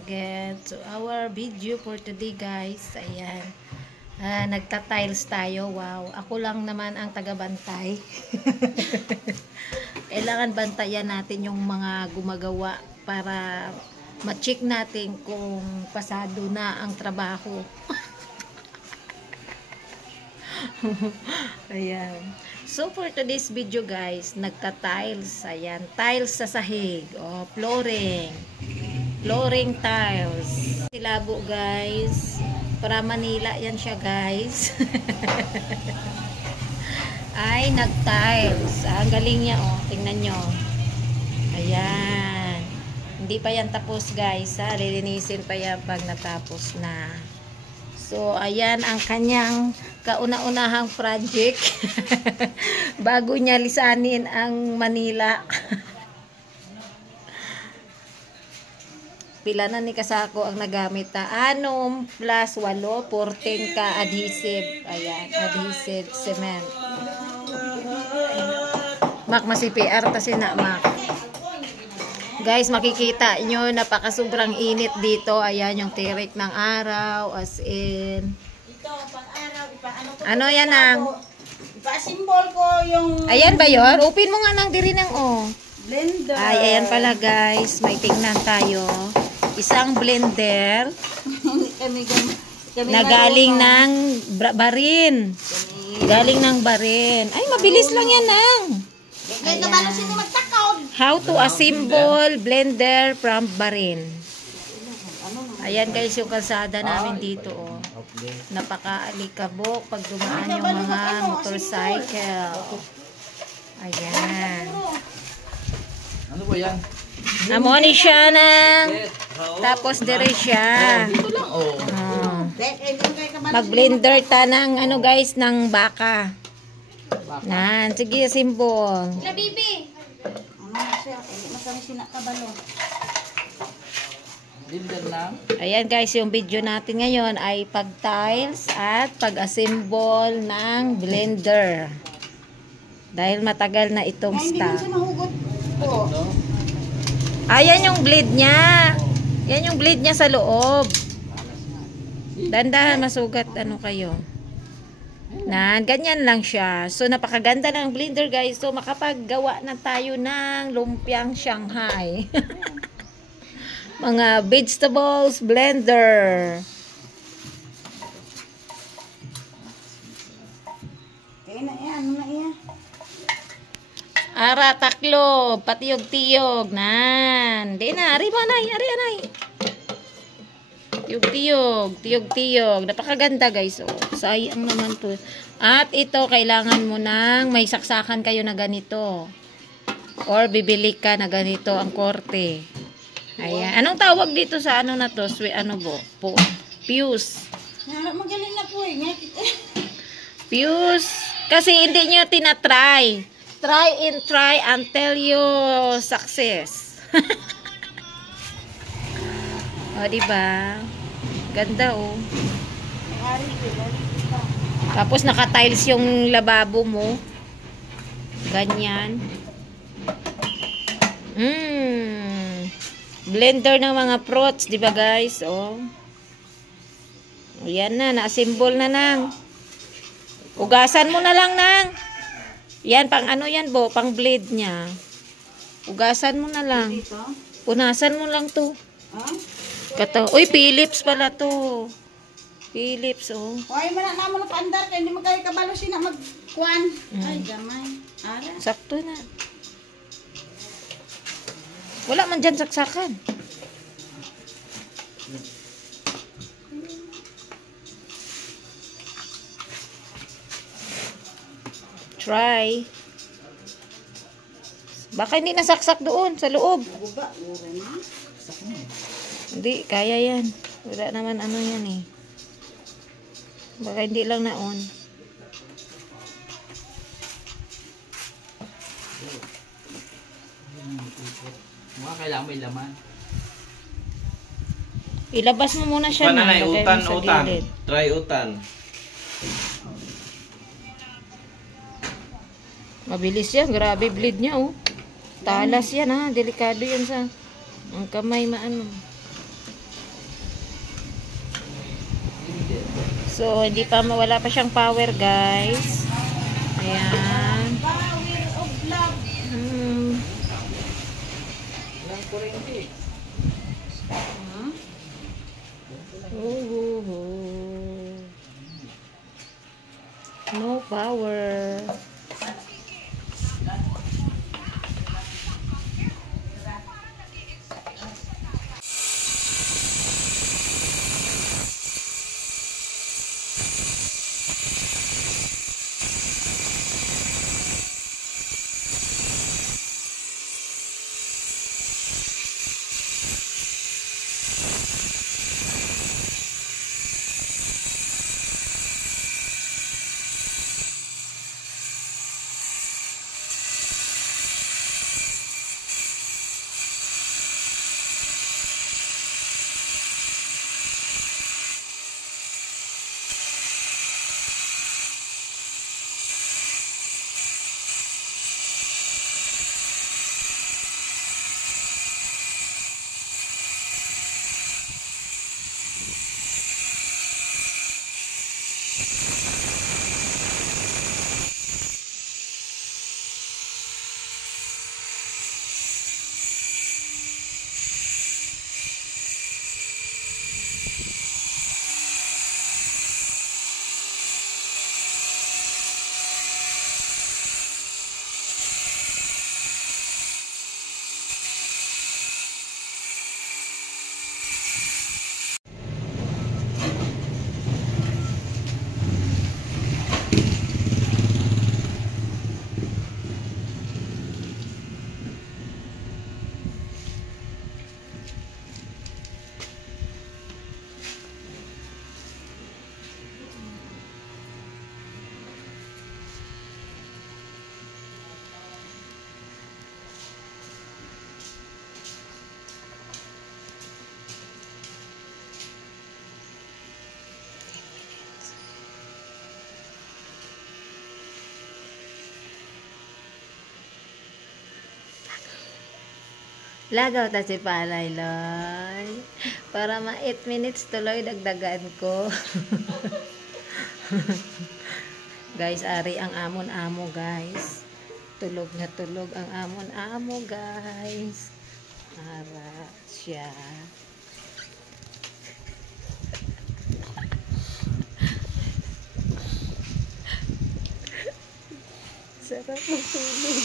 again to our video for today, guys. Ayan. Nagta-tiles tayo. Wow. Ako lang naman ang taga-bantay. Kailangan bantayan natin yung mga gumagawa para ma-check natin kung pasado na ang trabaho. Ayan. So, for today's video, guys, nagta-tiles. Ayan. Tiles sa sahig. O, flooring. Flooring tiles. Silabo, guys. Para Manila yan siya, guys. Ay, nag-tiles. Ang galing niya, oh. Tingnan nyo. Ayan. Hindi pa yan tapos, guys, ha. Lilinisin pa yan pag natapos na. So, ayan ang kanyang kauna-unahang project. Bago niya lisanin ang Manila. Pila na ni Kasako ang nagamit. 6 plus 8, 14 ka adhesive. Ayan, adhesive cement. Mak, masipiar ta na, Mak. Guys, makikita nyo, napaka-sobrang init dito. Ayan, yung tirik ng araw. As in. Ito, pang-araw. Ano yan ang? Ipa-symbol ko yung... Ayan ba yun? Open mo nga nang diri ng blender. Ay, ayan pala, guys. May tingnan tayo. Isang blender. kami Na galing ng barin. Galing ng barin. Ay, mabilis lang yan, nang. How to assemble blender from barin. Ayan, guys, yung kalsada namin dito, oh. Napaka-alikabok pag dumaan yung mga motorcycle. Ayan. Ano ba yan? Amoni siya ng tapos dire siya. Dito lang, oh. Mag-blender ta ng ano, guys, ng baka. Nan, sige, simbol. La bibi. Ano siya? Hindi masami sinakabalo. Blender lang. Ayan, guys, yung video natin ngayon ay pag-tiles at pag-assemble ng blender. Dahil matagal na itong Ay, hindi man stock. siya mahugot po. Ayan yung blade niya. Yan yung blade niya sa loob. Dandahan, masugat ano kayo. Na, ganyan lang siya. So, napakaganda ng blender, guys. So, makapaggawa na tayo ng lumpiang Shanghai. Mga vegetables blender. Kaya na yan, ano na yan? Ara, taklo, patiyog-tiyog. Nan. Di na, ari mo, anay, ari, anay. Tiyog-tiyog, tiyog-tiyog. Napakaganda, guys. Oh, sayang naman to. At ito, kailangan mo nang may saksakan kayo na ganito. Or bibili ka na ganito ang korte. Ayan. Anong tawag dito sa ano na to? Ano po? Fuse. Magaling na po eh. Fuse. Kasi hindi nyo tinatry. Try and try until you success. O, diba? Ganda, oh. Tapos naka-tiles yung lababo mo. Ganyan. Blender ng mga fruits, di ba, guys? Oh. Ayan na, na-assemble na nang. Ugasan mo na lang nang. Yan, pang ano yan, bo? Pang blade niya. Ugasan mo na lang. Punasan mo lang to. Uy, Philips pala to. Philips, oh. Huwag mo na naman na paandar. Kaya hindi magkakabalo siya na magkuhan. Ay, gamay. Ara. Sakto na. Wala man dyan saksakan. Try. Baka hindi nasaksak doon sa loob. Hindi, kaya yan. Wala naman ano yan eh. Baka hindi lang na-on. Mga kailangan may laman. Ilabas mo muna siya na. Pananay, utan. Try utan. Mabilis yan. Grabe bleed niya, oh. Talas yan, ha. Delikado yan sa ang kamay maano. So, hindi pa, wala pa siyang power, guys. Ayan. Power of love. Walang kurente. Hmm? No power. Lagaw ta si Palay, Loy. Para ma 8 minutes tuloy dagdagan ko. Guys, ari ang amon-amo, guys. Tulog na tulog ang amon-amo, guys. Ara siya. Sarap matulog.